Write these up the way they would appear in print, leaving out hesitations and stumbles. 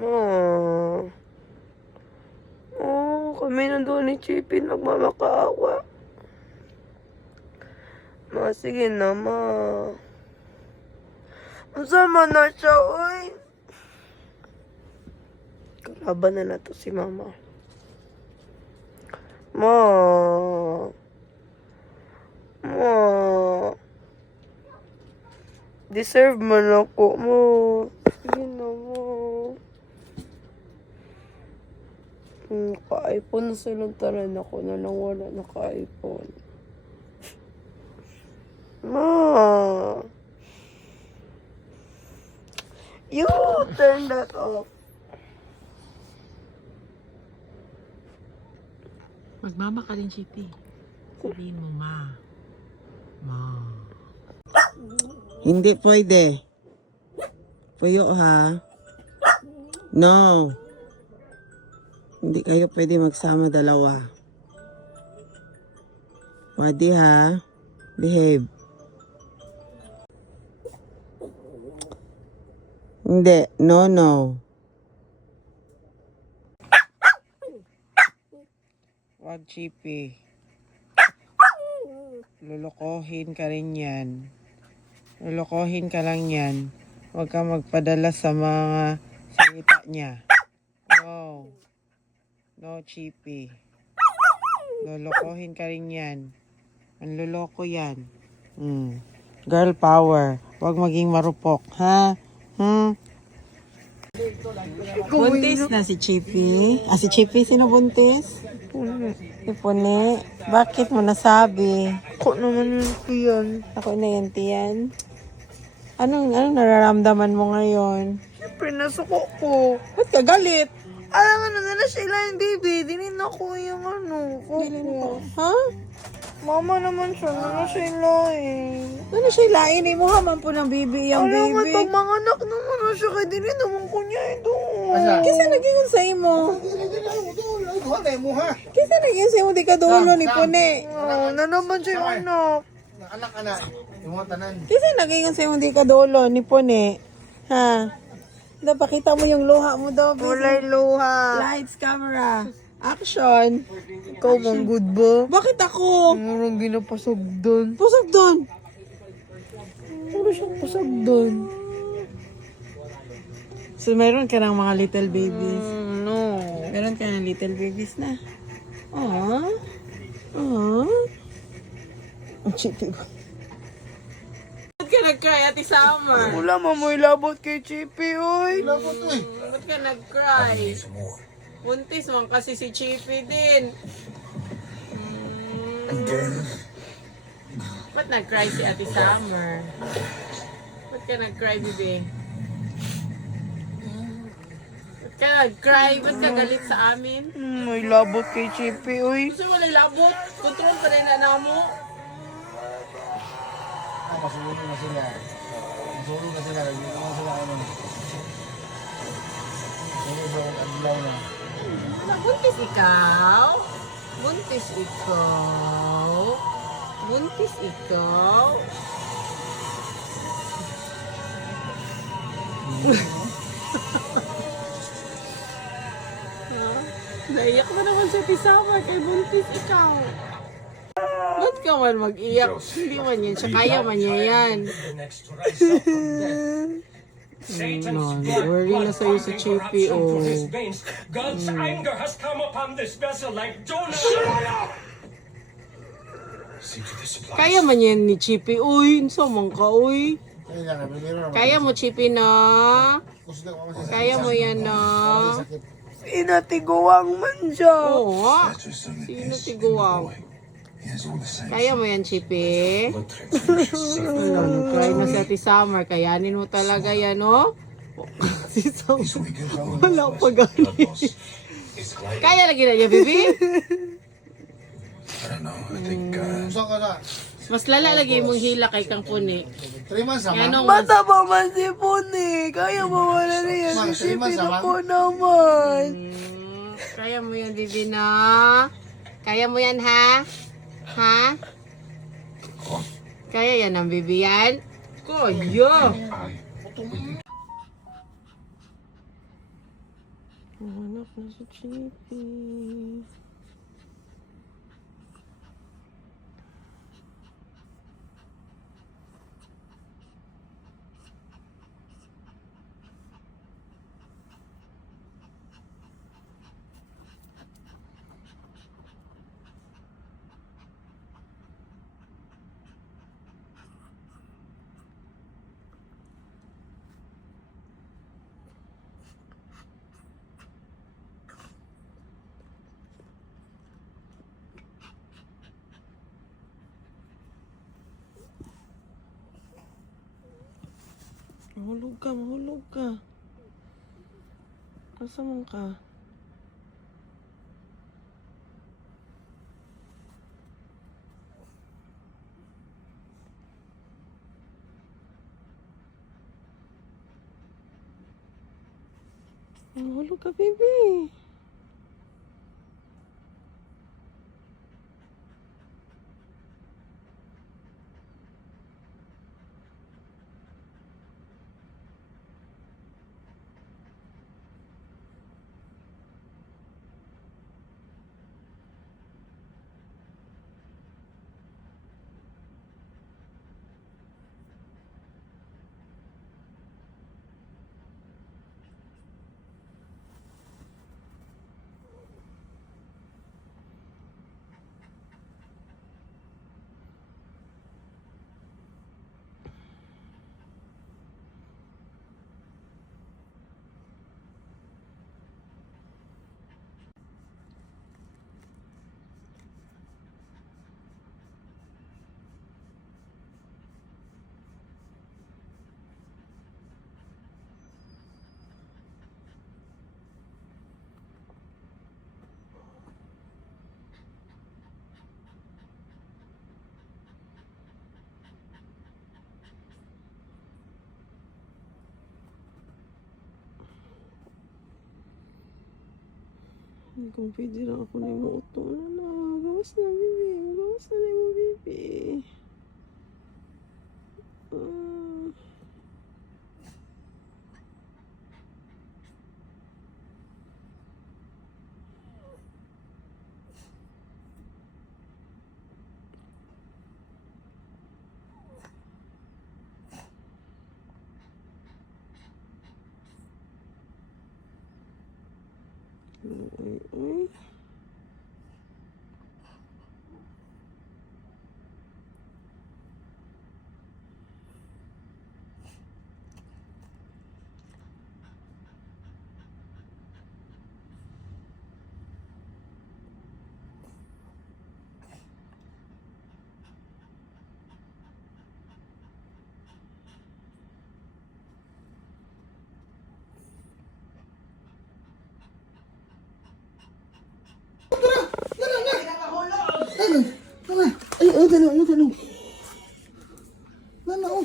Ma. Oh, kami nandun ni Chippy nagmamakaawa. Ma, sige na, ma. Masama na siya, oy. Kalaban na to si mama. Ma. Ma. Deserve man ako, mo. Sige na, mo. Ka-iPhone na sinuntaran ako na lang wala na ka-iPhone. Ma. You turn that off. Magmama ka din, Chippy. Sabihin mo, ma. Ma. Hindi pwede. Puyo, ha? No. Hindi kayo pwede magsama dalawa. Wadi, ha? Behave. Hindi. No, no. Wag, Chippy. Lulukohin ka rin yan. Lulukohin ka lang yan. Huwag ka magpadala sa mga salita niya. No. No, Chippy. Lulukohin ka rin yan. Manluloko yan. Girl power. Huwag maging marupok, ha? Buntis na si Chippy. Si Chippy, sino buntis? Si Pune. Bakit mo nasabi? Ako naman yun ko yan. Ako na yan, Tiyan. Anong nararamdaman mo ngayon? Siyempre, nasuko ko. Ba't ka galit? Alam mo na sila yung baby. Dinin ako yung kuko. Ha? Mama naman siya. Ano sila eh. Ano siya lain? Ay mo haman po ng baby yung Alam mo, baby. pag mga anak naman na siya. Kaya dinin naman ko niya doon. Kasi naging sa imo. Kasi naging sa imo di ka dulo ni Pune. Na naman siya yung anak. Anak, yung mga tanan. Kasi naging sa imo di ka dulo ni Pune. Ha? Pakita mo yung luha mo daw. Kulay luha. Lights, camera. Action. Ikaw mang good ba? Bakit ako? Murang ginapasog doon. Pusog doon. Puro siyang pasog doon. So, meron ka ng mga little babies. No. Meron ka ng little babies na. Aww. Aww. Ang chiti ko. Ba't ka nag-cry, Ate Summer? Wala mamoy labot kay Chippy, oy. Ba't ka nag-cry? Buntis man kasi si Chippy din. Ba't nag-cry si Ate Summer? Ba't ka nag-cry, bebe? Ba't ka nag-cry? Ba't ka galit sa amin? May labot kay Chippy, oy. Gusto mo lang labot? Control pa rin na mo? Pasulong na sila. Pasulong na sila. Hindi naman sila ano. Hindi ba ang adlaw na? Buntis ikaw? Buntis ikaw? Buntis ikaw? Naiyak na naman sa Tisama kay buntis ikaw. Ba't ka man mag-iyak? Hindi man yan siya. Kaya man niya yan. No, worry na sa'yo si Chippy, oh. God's anger has come upon this vessel like Jonah. Kaya man yan ni Chippy. Uy, samang ka, uy. Kaya lang, nabibiro naman. Kaya mo, Chippy, na. Gusto ko kasi Kaya mo yan, na. sakit. Inatiguang man siya. Oo, nga. Sino tiguaw? Kaya mo yan, Chippy. Try na si Ate Summer. Kayanin mo talaga yan, no? Si Summer. Wala pa gani. Kaya lagi na niya, baby? Gusto ko na. Mas lala lagi mong hila kay Kang Puni. 3 months Kaya naman. nung Bata pa man si Pune. Kaya mawala na yan Mang, si Chippy sima na sama. po naman. Kaya mo yan, baby, na? Kaya mo yan, ha? Ha? Kaya yan ang baby yan? Kaya! Nahanap na si Chippy. Mahulog ka, mahulog ka. Asa man ka? Mahulog ka, baby. Hindi kong pwede lang ako na yung uto na. Gawas na, baby. Gawas na yung baby. Uy. Ano?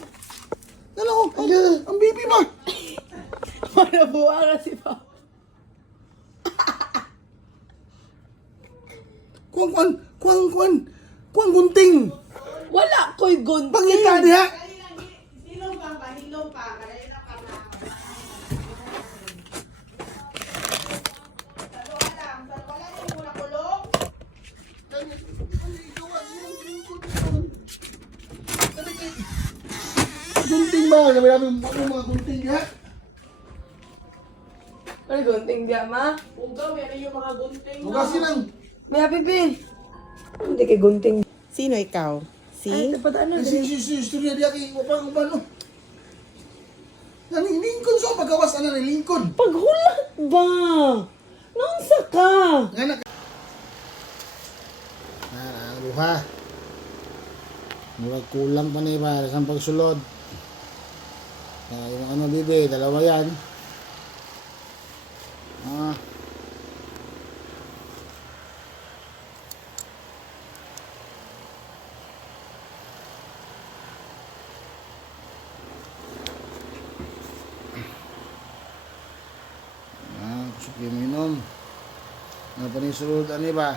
Nano? Ang baby ba? Para buwa ka si Papa. Kuang gunting. Wala ko'y gunting. Pangita diha. Gunting ba? Marami mga gunting diha. Ano gunting diya, ma? Ugaw, yan yung mga gunting. Hugasin lang. May baby. Hindi kay gunting. Sino ikaw? Ay, dapat ano? Istorya diha kay upang no. Nani lingkod so pagkawas ana ni lingkod. Paghulat ba? Nangsa ka? Ngana ka. Luha. Murag kulang pa ni ba sa pagsulod. Yung ano bibi, dalawa yan. Kusok yung minom. Nga pa ni sulod ani ba?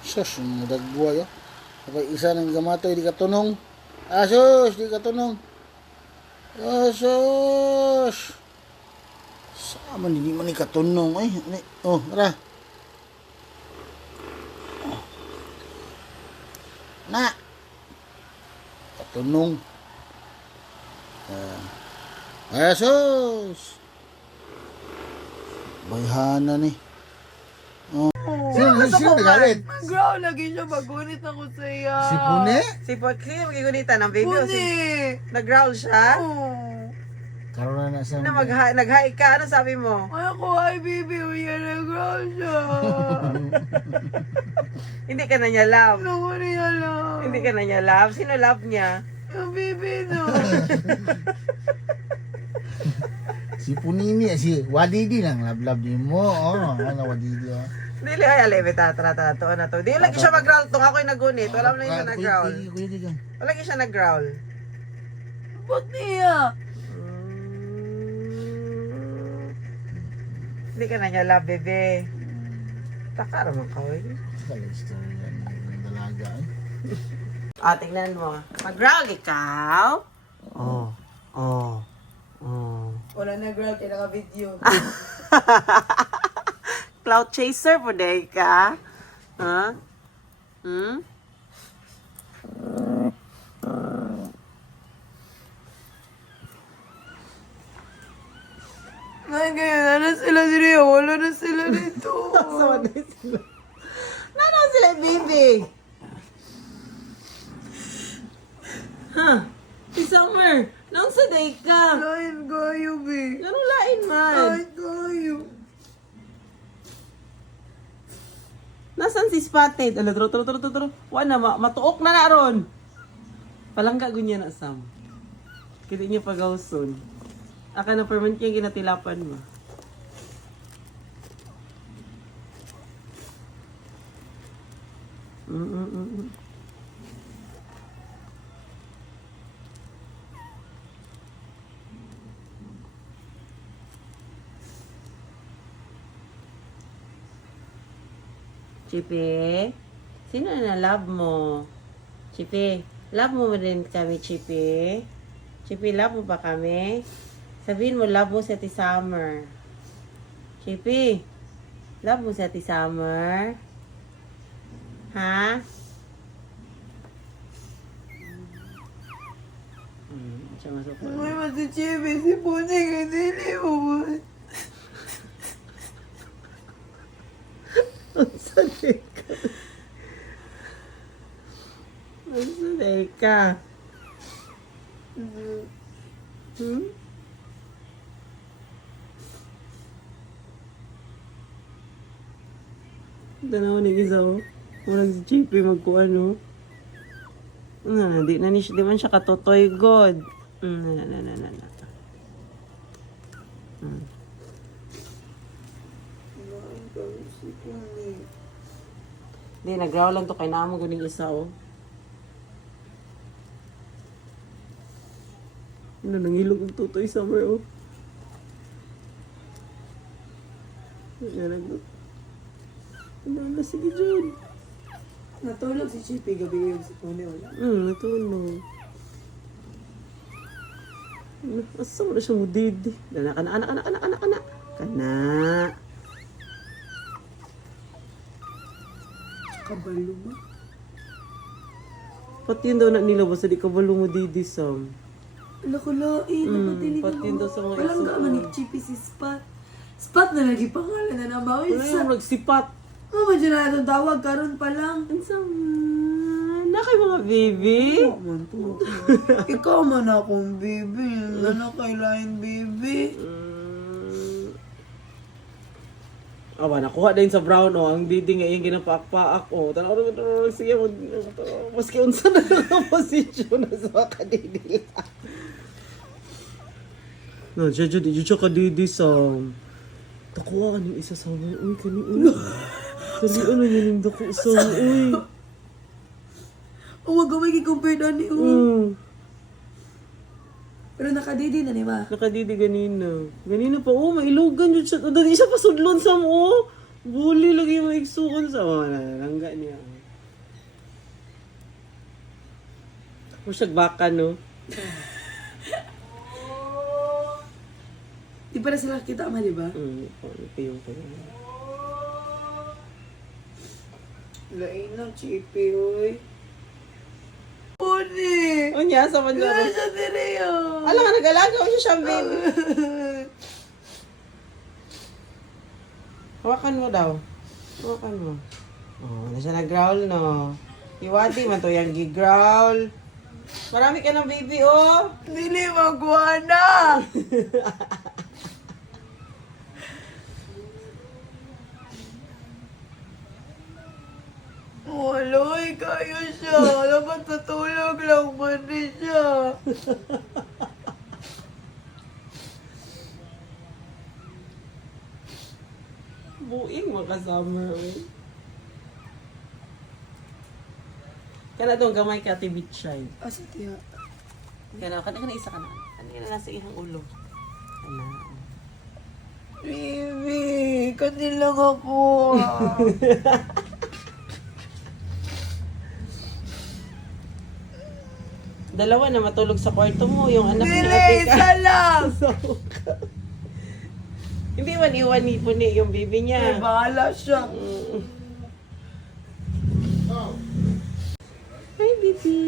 Sus, mudagbuhay oh. Kapag isa ng gamatoy, di katunong. Sus, di katunong. Sus! Aman, hindi man ikatunong. Ay, oh, tara. Oh. Na. Katunong. Asos. Bayhana ni. Oh. Sino nagalit? Growl lagi siya magunit ako sa iya. Si Pune? Si Pagsi, magigunitan ng baby. Pune! Nag-growl siya? Oh. Karoon na siya. Na nag-hi ka? Ano sabi mo? Ay ako, ay baby, uya na growl siya. Hindi ka na niya love. Ano ko niya lang? Hindi ka na niya love. Sino love niya? Yung baby no. Si Punini, si Wadidi lang. Love din mo. Oh, ano Wadidi oh. Dili ay alebe tatra to na to. Di lagi siya mag-growl tong ako'y nagunit. Wala mo na siya nag-growl. Wala lagi siya nag-growl. Ba't niya? Hindi ka na niya love, bebe. Taka naman ka, eh. Dalaga eh. Ah, tingnan mo. Mag-growl ikaw? Oh. Oh. Oh. Wala na growl, kaya naka-video. Cloud chaser po day ka? Ha? Hmm? Ngayon ganyan, na sila dito. Wala na sila dito. Nano sila, baby? Ha? Si Summer, nang sa day ka? Lain kayo, be. Ganun lain man. Lain kayo. Nasaan si Spotted? Ala, tro. Wala na, matuok na ron. Palangga gunya na, Sam. Kita niya pagawson. Aka na permanent yung ginatilapan mo. Chipi, sino na love mo? Chipi, love mo rin kami, Chipi? Chipi, love mo ba kami? Sabihin mo, love mo si Ate Summer. Chipi, love mo si Ate Summer? Ha? Siya masuk pa. May masichibi si Puning. Hindi mo. Sanay ka. Sanay ka. Hmm? Tanaw ni isa oh. Murag si Chippy magkuhan oh. Di man siya katotoy god. Na. Di, nag-growl lang to kay namo guning isa oh. Ano, nangilog ang tutoy Summer oh. Ano, sige dyan. Natulog si Chippy gabi yung si Puning. Wala. Natulog. Asa mo na siya mudidi. Anak. Kana. Kabalo ba? Pati yun daw na nilabas, di ka balo mo didi, Sam. Ala ko lain. Pati yun daw sa mga Walang iso. gaaman ni Chippy si Spot. Spot na lagi pangalan na nabaw. Wala yung nagsipat. Mama dyan na itong tawag. Karon pa lang. Sam, na kay mga baby? Ikaw man akong baby. Ano kay lain baby? Awa, nakuha din sa brown, oh. Ang didi nga yung ginapaak-paak, oh. Tanaw, sige, maski unsa na lang ang posisyon na sa kadidi lang. No, siya kadidi sa... Takuha ka ng isa sa mga, uy, kaniin. Kani, ano yun yung dako sa, uy. Huwag gawin i-compare na ni Pero nakadidi na ni ma. Nakadidi ganina. Ganina pa, oh, mailugan yun siya. Dali siya pasudlon sa mo, oh. Buli lagi yung maigsukan sa mga nalangga niya. Tapos siya baka, no? Di pa na sila kita ma, di ba? Piyong ko. Lain ng chipi, oy. Puni! O niya, sa man Kaya siya tiniyo. Alam nga, nag-alaga ko siya siyang baby. Hawakan mo daw. Hawakan mo. Oh, na siya nag-growl, no? Iwadi man to yung gi-growl. Marami ka ng baby, oh. Dili magkuha na! Waloy, kayo siya. Dapat tutulog lang ba ni siya? Buing makasummer, eh. Kana itong gamay ka, Ate Bitchay. Asa tiya? Kana isa ka na. Kanina nasa ihang ulo. Kana. Baby, kanilang ako. Dalawa na matulog sa kwarto mo, yung anak ni Dili, Ate Ka. isa lang. Hindi man iwan ni Puni yung baby Ay, niya. bahala siya. Hi, baby.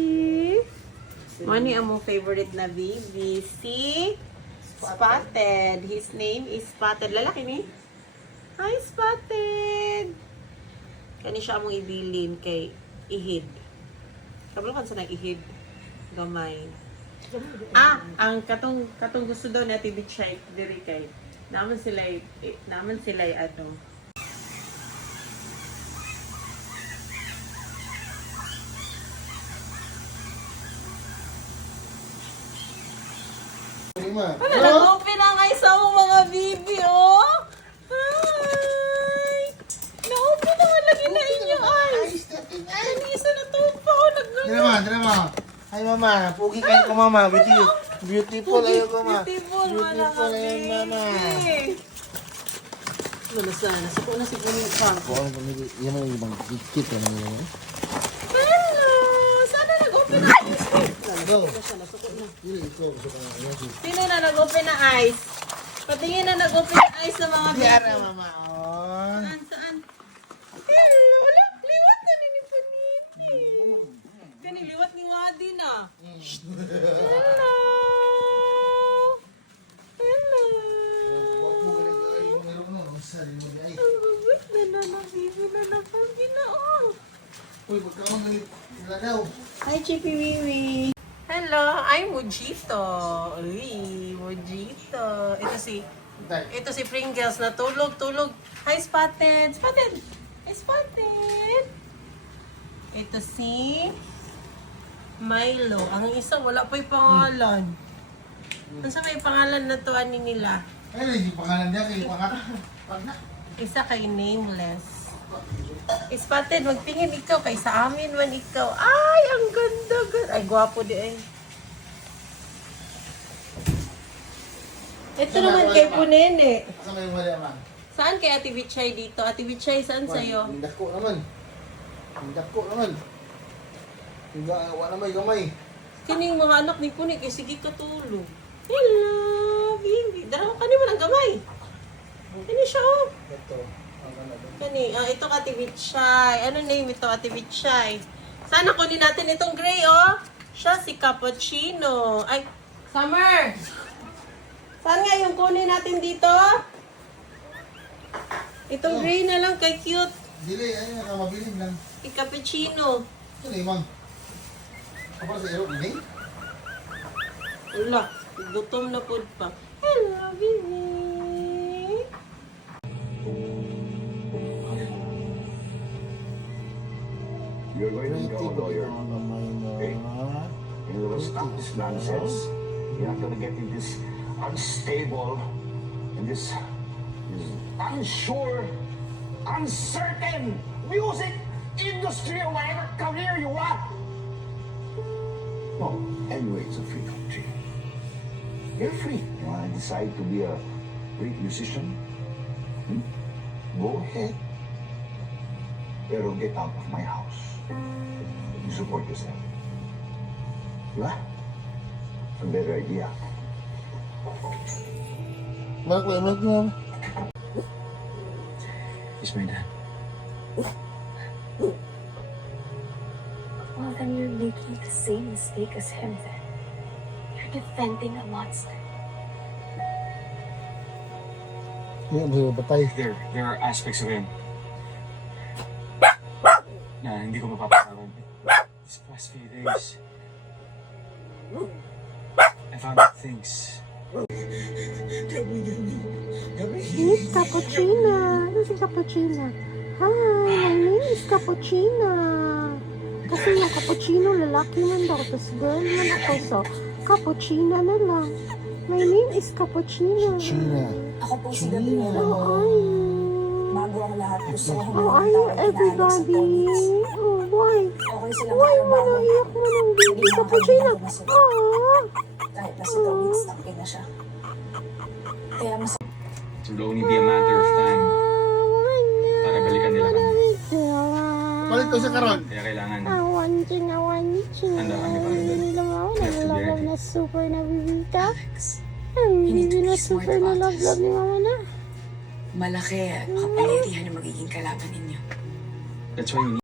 Money ang mong favorite na baby. Si Spotted. His name is Spotted. Lalaki ni? Hi, Spotted. Kani siya among ibilin kay Ihid. Kabalo kan sa nag-ihid. Gamay. Ang katong gusto daw ni Ate Bitchay diri kay naman sila ano. Lima. Ano, nag-open ang eyes ang mga bibi, oh! Hi! Na-open naman lagi na inyong eyes! Kanisa na to pa ako Tira mo. Ay mama, pugi kayo ko mama. Beautiful ayo ko mama. Beautiful, mga Beautiful ayo mama. baby! Nasa ko na si Puning Pang. Kung pamili, yan ang ibang dikit ano yun. Hello! Sana nag-open ang eyes? Go. Nasuko na. Dili ito gusto ko na yun. Sino na nag-open ng eyes? Patingin na nag-open ng eyes sa mga baby. Diara mama. Oh. Saan? Hello! Wala, liwat na ni Paniti. Kani liwat ni Wadi na. Hello! Hello! Ang gugut na na baby na na pang ginoo. Uy, magkaon na nilagaw. Hi, Chippy Wiwi. Hello, I'm Mojito. Uy, Mojito. Ito si Pringles na tulog. Hi, Spotted. Hi, Spotted. Ito si Milo. Ang isa, wala pa yung pangalan. Ano sa may pangalan na to, ani nila? Ano yung pangalan niya? Kayo pangalan? Isa kay Nameless. Spotted, magtingin ikaw kay sa amin man ikaw. Ay, ang ganda. Ay, gwapo di ay. Ito naman kay Punene. Saan kayo wala man? Saan kay Ate Bitchay dito? Ate Bitchay, saan sa'yo? Hindak ko naman. Wala may gamay. Kining mga anak ni Pune, kay sige katulog. Hello, baby. Daraw ka naman ang gamay. Kani siya, oh. Ito. Kani, ito Ate Bitchay. Ano name ito, Ate Bitchay? Sana kunin natin itong gray, oh. Siya si Cappuccino. Ay, Summer! Saan nga yung kunin natin dito? Itong gray na lang, kay cute. Dili, ayun na mabiling lang. Si Cappuccino. Ano yung mang? Kapag sa ero, ini? Wala, gutom na po pa. Hello, baby. You're going to become a lawyer. Okay? And you will stop this nonsense. You're not going to get in this unstable and this unsure, uncertain music industry or whatever career you want. No, anyway, it's a free country. You're free. You want to decide to be a great musician? Go ahead. Pero get out of my house. You support yourself. Diba? A better idea. Malak mo. He's my dad. Well, then you're making the same mistake as him then. You're defending a monster. Hindi mo batay. There are aspects of him na hindi ko mapapatawad. These past few days, I found out things. Miss Cappuccina. Ano si Cappuccina? Hi, my name is Cappuccina. Kasi yung cappuccino, lalaki man daw. Tapos girl man ako. So, Cappuccina na lang. My name is Cappuccina. Ako po si Gabriela. How are you? Bago ang lahat, gusto ko How are you, everybody? Oh, why? Okay silang Why mo naiyak mo ng baby Cappuccina? Ah! Kahit nasa province, nakin na siya. Kaya mas It will only be a matter of time para balikan nila kami. Palit ko sa karon. Kaya kailangan Awanching. handa kami para doon. Nila mo, We have to be nalalaw ready. na super na bibita. Ang baby na super na love ni mama na. Malaki at makapangyarihan na magiging kalaban ninyo. That's why we